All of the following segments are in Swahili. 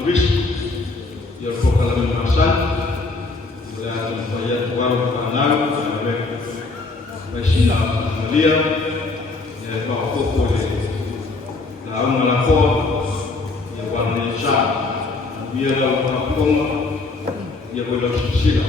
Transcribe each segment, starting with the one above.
watumishi yaliyokuwa kalamu masani bila kumfanyia kuwao kanao na mheshimiwa familia ya kwa huko na wanakoa ya wanaisha bila ukakoma ya kwa shida.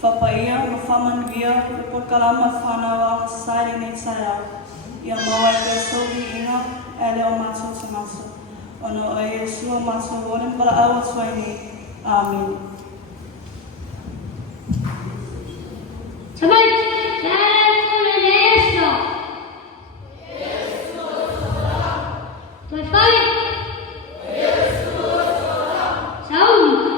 Papaia, mafamanvia, porkalama whanawa, sairi nei taia. Ia mawai te sohi inga, ele o mātou te maso. Ono o Yesu o mātou woren para awa twaini. Amen. Sabai, salam Yesu. Toi fai. Saúde.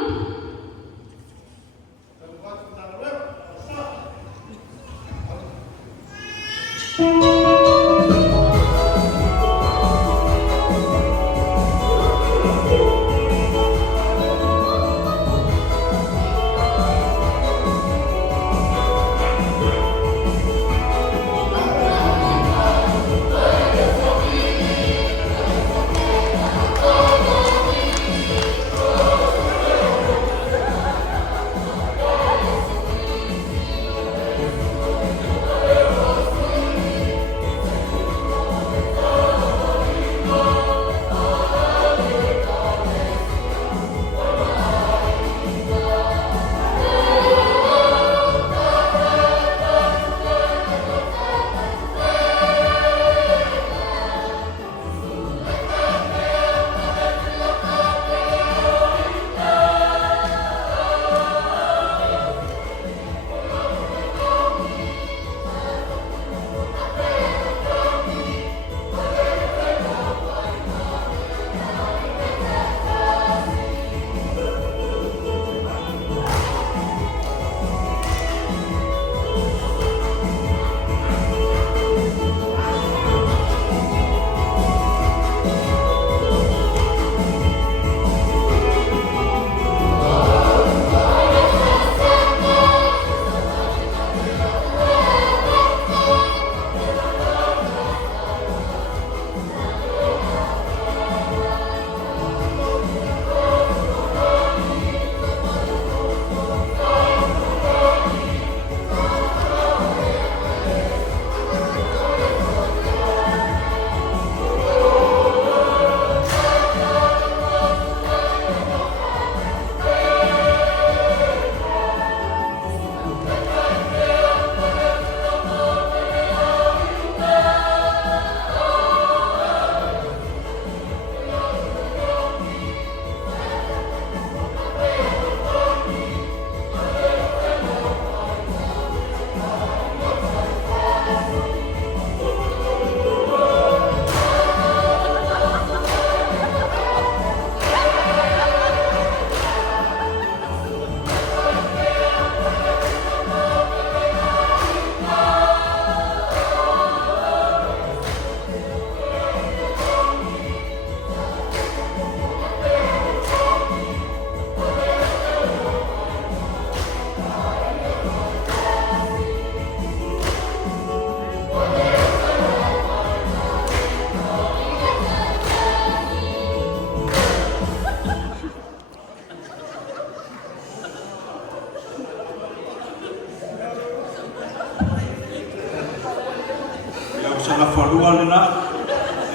sana faruan na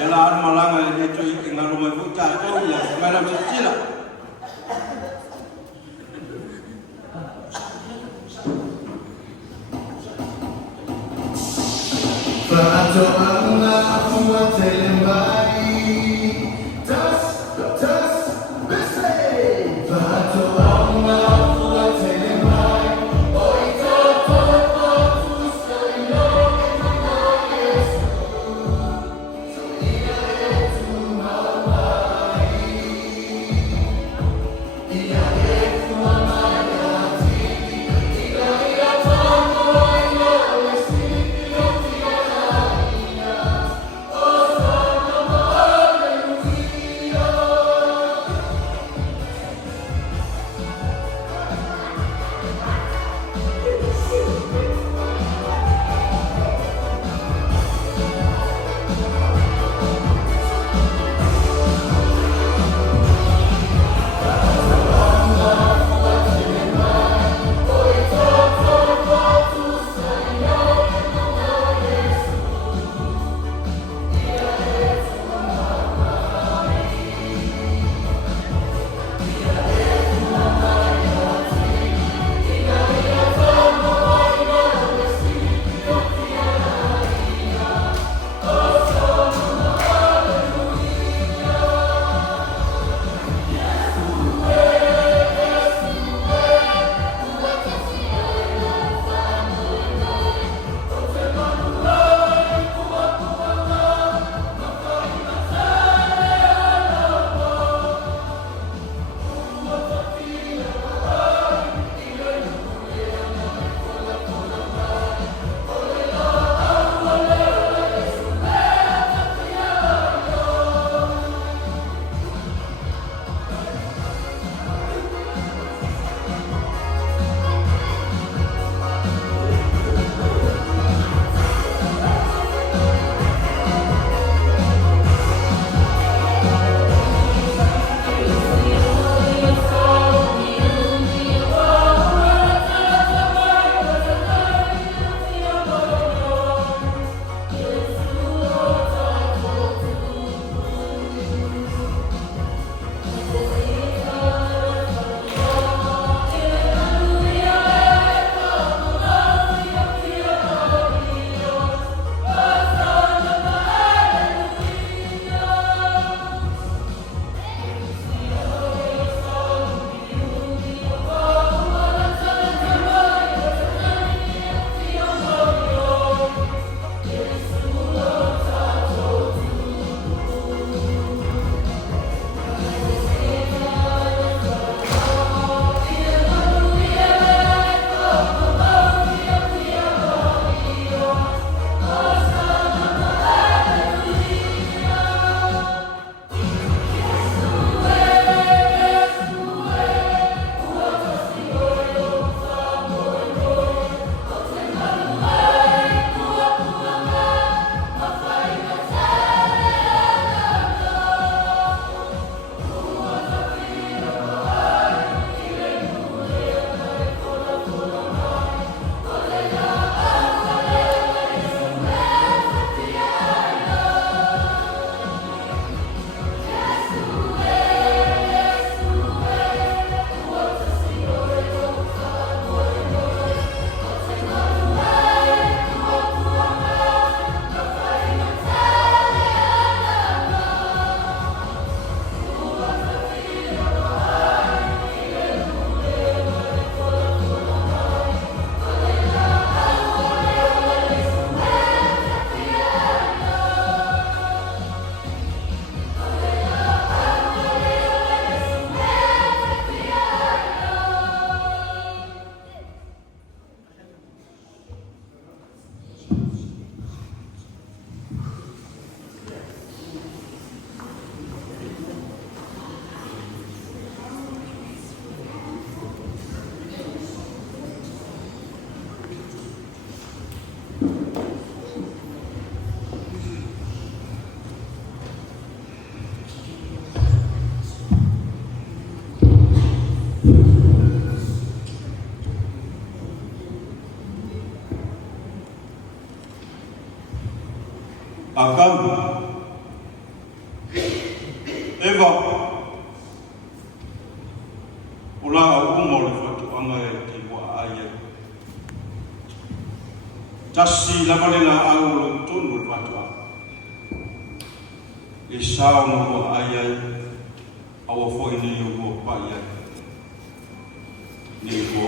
ela malanga ni tu ngaro mai buta tu ya mala mistila Fa'ato Allah wa telembai tas bese Fa'ato Allah wa telembai oi to tu sei no Yesu so ina tu mawai ina tu mawai ina tu mawai Akau. Eva. Ola au mo le fatu anga e te wa aia. Tasi la malena au lo tonu fatu. E sao mo aia au foi ni o pa ia. Ni ko.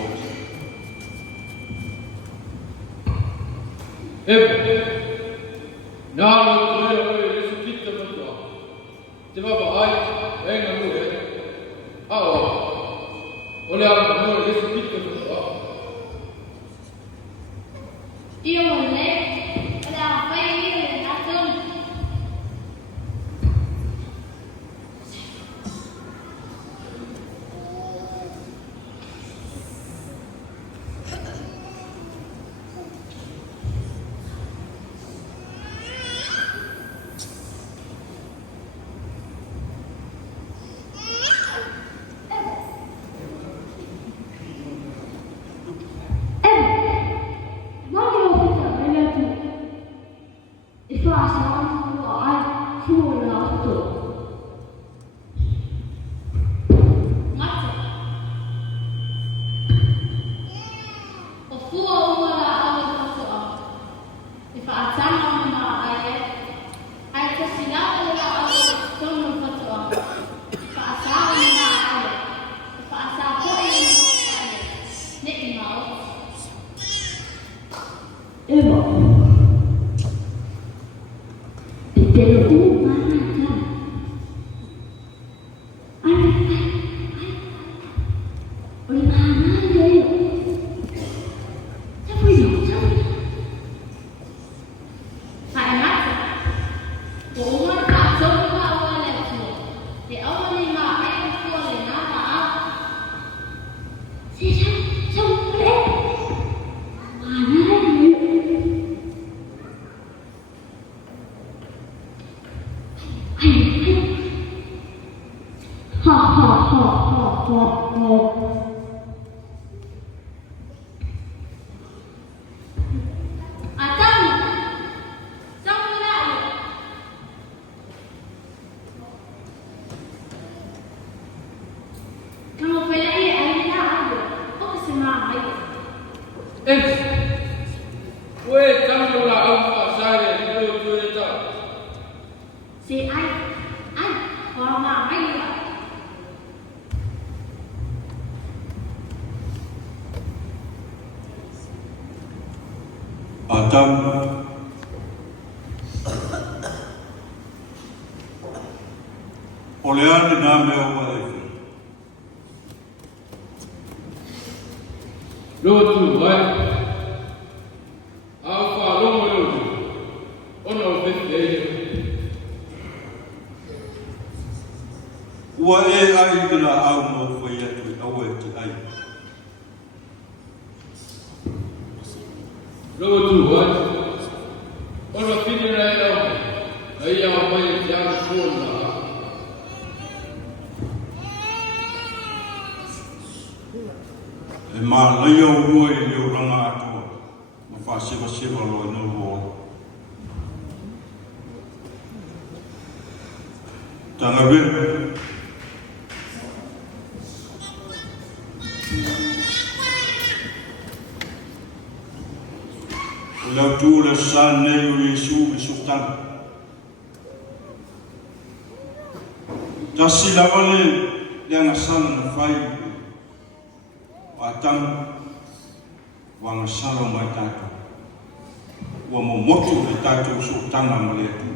Nalo tulee Jeesus pitämättä. Te vapa ai, enkä muu. Ole alkaa mulle Jeesus pitämättä. Iole, ala paini naton. Oleane na me o wa e. Lotu vai. Alfa longo lotu. Ono vete. Wa e ai bila au mo foi atu au e ti ai. Lotu vai. Ono pinira e au. Ai au mai ti au fuona. E ma leo roi leo ranga atua. Ma fa siva lo no lo. Tanga be. Leo tu le san ne o Yesu e sultan. Tasi la vale le na san na fai. Atang wang salo mai tatu. Wa mo motu le tatu sultan na male tu.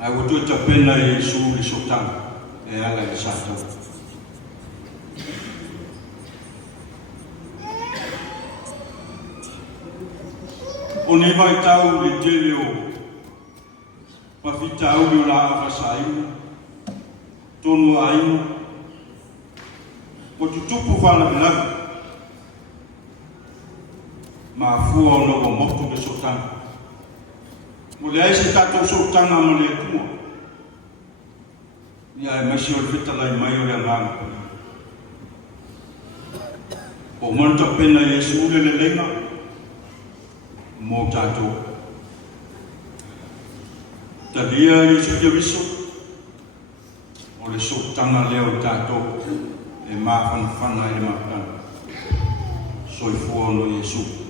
Ai wo tu ta pena Yesu le sultan e ala e sato. Oni vai tau le teleo. Pa fitau le la afasai. Tonu ai. O tutupu whala bilagu. Ma fua o no motu ke sultan. Mo le aise tatou sultanga mo le tua. Ia e masi o le fitalai mai o le anganga. O manta pena Yesu le lenga. Mo tatou. Talia Yesu Jewiso. O le so tanga leo tato e mawhanawhana e makana. Soifua no Yesu.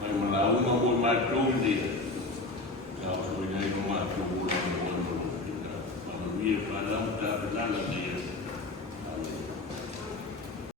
Mai malaunga mo matung di